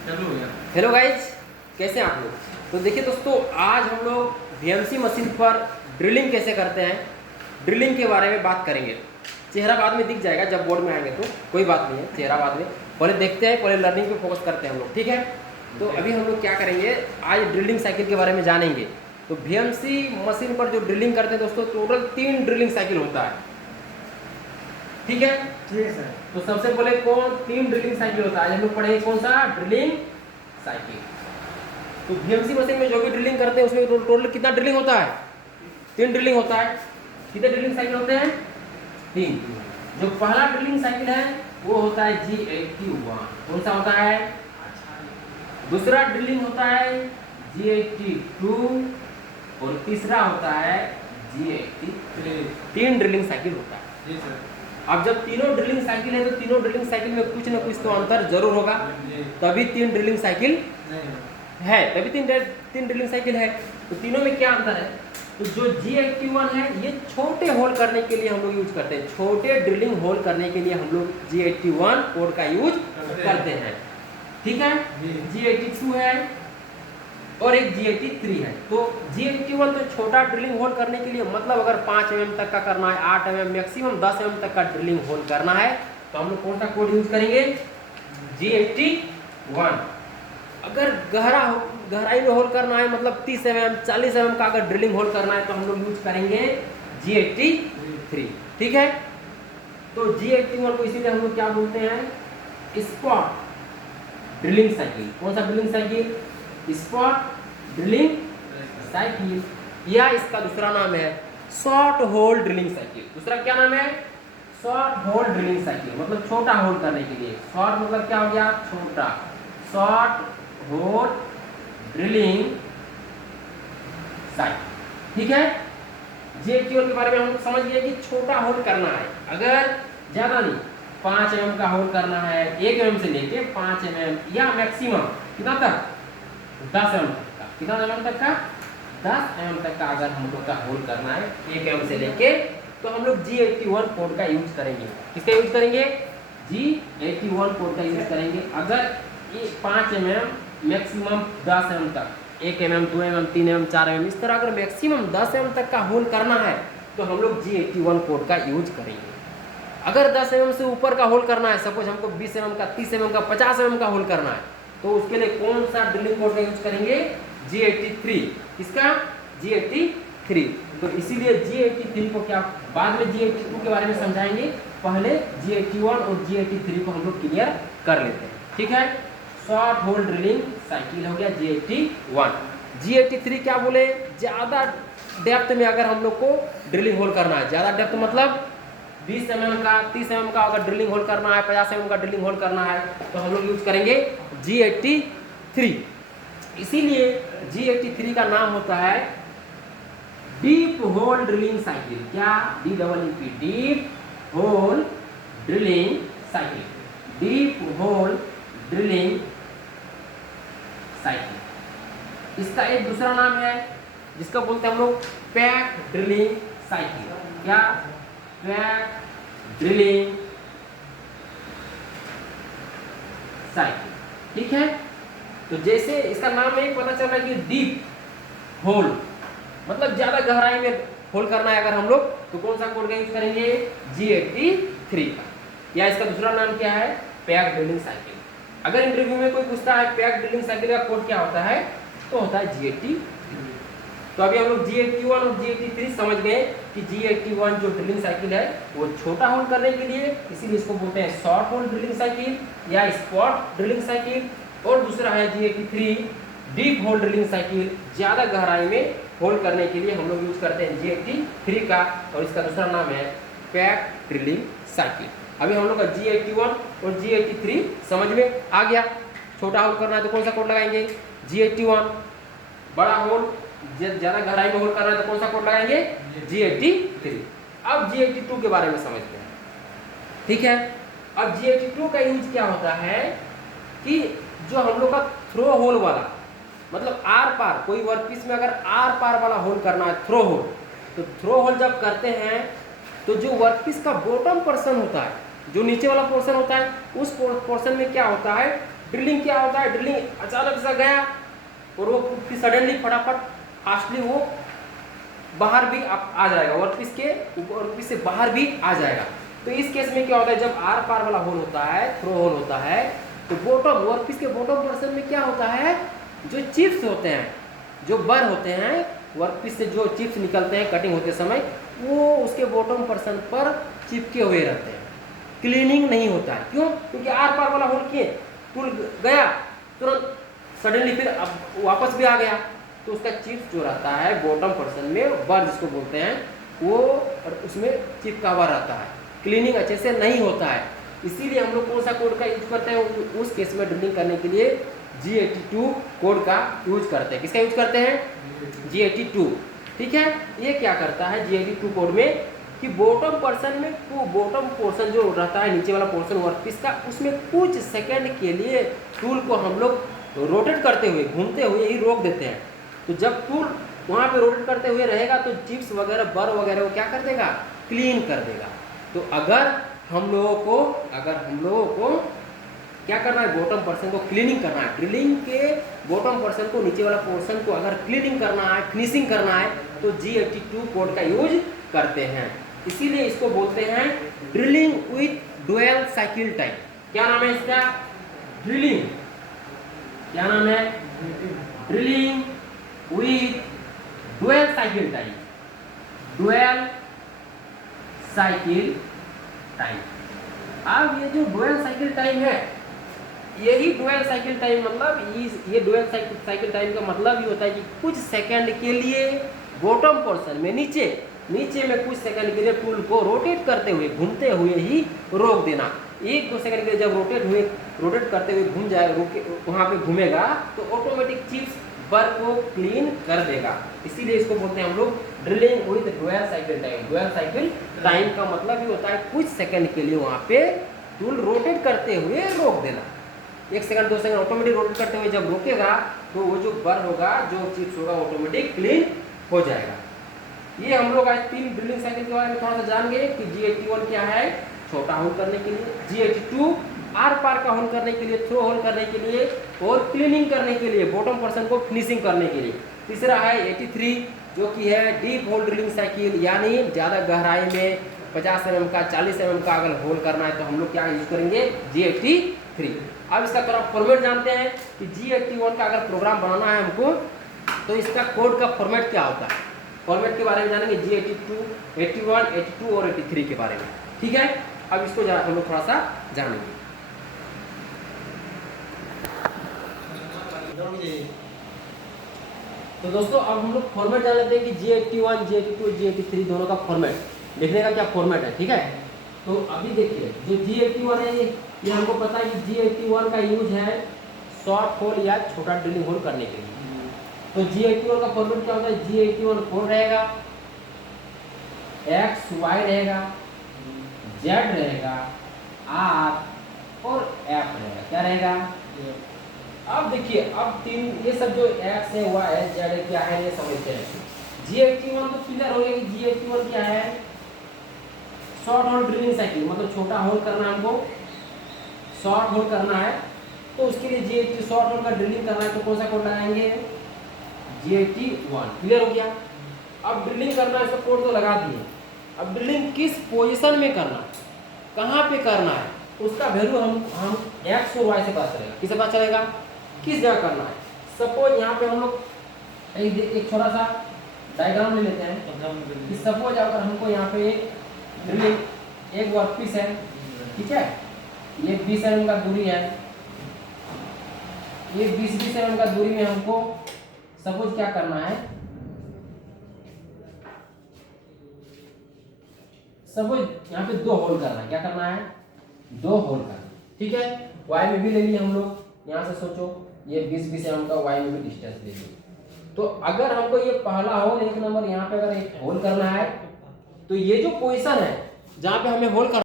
Hello guys, कैसे हैं आप लोग। तो देखिए दोस्तों, आज हम लोग वीएमसी मशीन पर ड्रिलिंग कैसे करते हैं, ड्रिलिंग के बारे में बात करेंगे। चेहरा बाद में दिख जाएगा जब बोर्ड में आएंगे, तो कोई बात नहीं है, चेहरा बाद में। पहले देखते हैं, पहले लर्निंग पे फोकस करते हैं हम लोग, ठीक है। तो अभी हम लोग क्या करेंगे, आज ड्रिलिंग साइकिल के बारे में जानेंगे। तो वीएमसी मशीन पर जो ड्रिलिंग करते हैं दोस्तों, टोटल 3 ड्रिलिंग साइकिल होता है, ठीक है। ठीक है सर। तो सबसे पहले कौन 3 ड्रिलिंग साइकिल होता है, हम लोग पढ़ेंगे कौन सा ड्रिलिंग साइकिल। तो वीएमसी मशीन में जो भी ड्रिलिंग करते हैं उसमें टोटल कितना ड्रिलिंग होता है, 3 ड्रिलिंग होता है। कितने ड्रिलिंग साइकिल होते हैं, 3। जो पहला ड्रिलिंग साइकिल है वो होता है G81, कौन सा होता है। दूसरा ड्रिलिंग होता है G82 और तीसरा होता है G83। 3 ड्रिलिंग साइकिल होता है। जी सर। अब जब तीनों ड्रिलिंग साइकिल है तो तीनों ड्रिलिंग साइकिल में कुछ ना कुछ तो अंतर जरूर होगा, तभी 3 ड्रिलिंग साइकिल है, तभी 3 ड्रिलिंग साइकिल है। तो तीनों में क्या अंतर है, तो जो G81 है ये छोटे होल करने के लिए हम लोग यूज करते हैं, छोटे ड्रिलिंग होल करने के लिए हम लोग G81 कोड का यूज करते हैं, ठीक है। G82 है और एक G83 है। तो G81 तो छोटा ड्रिलिंग होल करने के लिए, मतलब अगर 5 mm तक का करना है, 8 mm मैक्सिमम 10 mm तक का ड्रिलिंग होल करना है, तो हम लोग कौन सा कोड यूज करेंगे, G81। अगर गहराई में होल करना है, मतलब 30 mm 40 mm का अगर ड्रिलिंग होल करना है, तो हम लोग यूज करेंगे G83, ठीक है। तो G81 को इसीलिए हम लोग क्या बोलते हैं, स्पॉट ड्रिलिंग साइकिल। कौन सा drilling cycle, spot drilling cycle, या इसका दूसरा नाम है शॉर्ट होल ड्रिलिंग साइकिल। दूसरा क्या नाम है, शॉर्ट होल ड्रिलिंग साइकिल, मतलब छोटा होल करने के लिए। शॉर्ट मतलब क्या हो गया, छोटा, शॉर्ट होल ड्रिलिंग साइकिल, ठीक है। G81 के बारे में हम लोग समझ गए कि छोटा होल करना है, अगर ज्यादा नहीं 5 mm का होल करना है, 1 mm से लेके 5 mm या मैक्सिमम कितना तक 10 mm तक का, कितना mm तक का 10 mm तक का अगर हम लोग का होल करना है 1 mm से लेके, तो हम लोग G81 कोड का यूज करेंगे। किसका यूज करेंगे, G81 कोड का यूज करेंगे। अगर ये 5 mm मैक्सिमम 10 mm तक, 1 mm 2 mm 3 mm 4 mm इस तरह अगर मैक्सिमम 10 mm तक का होल करना है, तो हम लोग G81 कोड का यूज करेंगे। अगर 10 mm से ऊपर का होल करना है, सपोज हमको 20 mm का, 30 mm का, 50 mm का होल करना है, तो उसके लिए कौन सा ड्रिलिंग कोड का यूज करेंगे, G83। किसका, G83। तो इसीलिए G83 को क्या बाद में G82 के बारे में समझाएंगे, पहले G81 और G83 को हम लोग क्लियर कर लेते हैं, ठीक है। शॉर्ट होल ड्रिलिंग साइकिल हो गया G81। G83 क्या बोले, ज्यादा डेप्थ में अगर हम लोग को ड्रिलिंग होल करना है, ज्यादा डेप्थ मतलब 20 mm का, 30 mm का अगर ड्रिलिंग होल करना है, 50 mm का ड्रिलिंग होल करना है, तो हम लोग यूज करेंगे G83। इसीलिए G83 का नाम होता है डीप होल ड्रिलिंग साइकिल। क्या, DEEP, deep whole drilling cycle, deep whole drilling cycle. इसका एक दूसरा नाम है जिसका बोलते हैं हम लोग पैक ड्रिलिंग साइकिल। क्या, पैक ड्रिलिंग साइकिल, ठीक है। तो जैसे इसका नाम में पता चल रहा है कि डीप होल मतलब ज्यादा गहराई में होल करना है अगर हम लोग, तो कौन सा कोड का यूज करेंगे, G83 का। या इसका दूसरा नाम क्या है, पैक ड्रिलिंग साइकिल। अगर इंटरव्यू में कोई पूछता है पैक ड्रिलिंग साइकिल का कोड क्या होता है, तो होता है G83। तो अभी हम लोग G81 और G83 समझ गए कि G81 जो ड्रिलिंग साइकिल है वो छोटा होल करने के लिए, इसीलिए इसको बोलते हैं शॉर्ट होल ड्रिलिंग साइकिल या स्पॉट ड्रिलिंग साइकिल। और दूसरा है G83 deep whole drilling cycle, ज्यादा गहराई में होल करने के लिए हम लोग यूज करते हैं G83 का, और इसका दूसरा नाम है पैक ड्रिलिंग साइकिल। अभी हम लोग का G81 और G83 समझ में आ गया। छोटा होल करना है तो कौन सा कोड लगाएंगे, G81। बड़ा होल ज्यादा गहराई में होल करना है तो कौन सा कोड लगाएंगे, G83। अब G82 के बारे में समझते हैं, ठीक है। अब G82 का यूज क्या होता है कि जो हम लोग का थ्रो होल वाला, मतलब आर पार, कोई वर्कपीस में अगर आर पार वाला होल करना है, थ्रो होल, तो थ्रो होल जब करते हैं तो जो वर्कपीस का बॉटम पोर्शन होता है, जो नीचे वाला पोर्शन होता है, उस पोर्शन में क्या होता है, ड्रिलिंग क्या होता है, ड्रिलिंग अचानक से गया और वो फिर सडनली फटाफट फास्टली वो बाहर भी आ जाएगा, वर्कपीस के वर्कपीस से बाहर भी आ जाएगा। तो इस केस में क्या होता है, जब आर पार वाला होल होता है, थ्रो होल होता है, तो बॉटम वर्कपीस के बॉटम पोर्शन में क्या होता है, जो चिप्स होते हैं, जो बर होते हैं, वर्कपीस से जो चिप्स निकलते हैं कटिंग होते समय, वो उसके बॉटम पोर्शन पर चिपके हुए रहते हैं, क्लीनिंग नहीं होता है। क्यों? क्योंकि आर पार वाला होल किए, टूल गया तुरंत सडनली फिर अब वापस भी आ गया, तो उसका चिप्स जो रहता है बॉटम पोर्शन में, बर जिसको बोलते हैं, वो और उसमें चिपका हुआ रहता है, क्लीनिंग अच्छे से नहीं होता है। इसीलिए हम लोग कौन सा कोड का यूज करते हैं, उस केस में ड्रिलिंग करने के लिए G82 कोड का यूज करते हैं। किसका यूज करते हैं? G82। ठीक है, ये क्या करता है G82 कोड में कि बॉटम पोर्शन में, बॉटम पोर्शन जो रहता है नीचे वाला पोर्शन वर्कपीस का, उसमें कुछ सेकंड के लिए टूल को हम लोग रोटेट करते हुए, घूमते हुए ही रोक देते हैं। तो जब टूल वहाँ पे रोटेट करते हुए रहेगा तो चिप्स वगैरह, बर वगैरह वो क्या कर देगा, क्लीन कर देगा। तो अगर हम लोगों को क्या करना है, बॉटम पोर्शन को क्लीनिंग करना है, ड्रिलिंग के बॉटम पोर्शन को, नीचे वाला पोर्शन को अगर क्लीनिंग करना है, फिनिशिंग करना है, तो G82 कोड का यूज करते हैं। इसीलिए इसको बोलते हैं drilling with dual cycle time. क्या नाम है इसका? ड्रिलिंग। क्या नाम है? Drilling with dual cycle time. Dual cycle time. अब ये जो डुअल साइकिल टाइम है, यही डुअल साइकिल टाइम मतलब ये डुअल साइकिल टाइम का मतलब ये होता है कि कुछ सेकंड के लिए बॉटम पोर्शन में, नीचे में कुछ सेकंड के लिए टूल को रोटेट करते हुए, घूमते हुए ही रोक देना। 1-2 सेकंड के लिए जब रोटेट करते हुए घूम जाए, वहाँ पे घूमेगा तो ऑटोमेटिक चिप्स बर को क्लीन कर देगा। इसीलिए इसको बोलते हैं हम लोग drilling with dual cycle time. Dual cycle time का मतलब ये होता है कुछ सेकंड के लिए वहाँ पे टूल रोटेट करते हुए रोक देना। 1 सेकंड 2 सेकंड ऑटोमेटिक रोटेट करते हुए जब रोकेगा तो वो जो बर होगा, जो चिप्स होगा, ऑटोमेटिक क्लीन हो जाएगा। ये हम लोग आज 3 ड्रिलिंग साइकिल के बारे में थोड़ा सा जान गए कि G81 क्या है, छोटा होल करने के लिए, G82 आर पार का होल करने के लिए, थ्रो होल करने के लिए और क्लीनिंग करने के लिए, बॉटम पोर्शन को फिनिशिंग करने के लिए। तीसरा है 83 जो कि है डीप होल ड्रिलिंग साइकिल, यानी ज़्यादा गहराई में 50 mm का, 40 mm का अगर होल करना है तो हम लोग क्या यूज करेंगे, G83। अब इसका थोड़ा फॉर्मेट जानते हैं कि G81 का अगर प्रोग्राम बनाना है हमको तो इसका कोड का फॉर्मेट क्या होता है। फॉर्मेट के बारे में जानेंगे G82, 81, 82 और 83 के बारे में। ठीक है, अब इसको हम लोग थोड़ा सा जानेंगे। तो दोस्तों अब हम लोग फॉर्मेट जान लेते हैं कि G81, G82, G83 दोनों का फॉर्मेट लिखने का क्या फॉर्मेट है। ठीक है, तो अभी देखिए जो G81 है, ये हमको पता है कि G81 का यूज है शॉर्ट होल या छोटा ड्रिलिंग होल करने के लिए। तो G81 का फॉर्मेट क्या होता है, G81 4 रहेगा, X Y रहेगा, Z रहेगा, R और F रहेगा। क्या रहेगा? अब देखिए, अब 3 ये सब जो X है, Y है, Z है, क्या है, ये समझते हैं। G81 तो क्लियर हो गया कि G81 क्या है, शॉर्ट होल ड्रिलिंग साइकिल, मतलब छोटा होल करना है हमको, शॉर्ट होल करना है, तो उसके लिए G80 शॉर्ट होल का ड्रिलिंग करना है तो कौन सा कोड लगाएंगे, G81। क्लियर हो गया। अब ड्रिलिंग करना है, इसका कोड तो लगा दिए। अब ड्रिलिंग किस पोजीशन में करना, कहाँ पे करना है, उसका वैल्यू हम X और Y से पता चलेगा। किससे पता चलेगा, किस जगह करना है। सपोज यहाँ पे हम लोग एक छोटा सा डायग्राम ले लेते हैं कि सपोज अगर हमको यहाँ पे एक वर्कपीस है, ठीक है, ये 20 mm का दूरी है, ये 20 mm का दूरी में हमको सपोज क्या करना है, सपोज यहाँ पे 2 होल करना है। क्या करना है, 2 होल करना। ठीक है, Y में भी ले लिए हम लोग, यहाँ से सोचो ये 20 mm का Y में भी डिस्टेंस ले लिए। तो अगर हमको ये पहला होल 1 नंबर यहाँ पे अगर एक होल करना है, तो ये जो पोजीशन है जहाँ पे हमें होल करना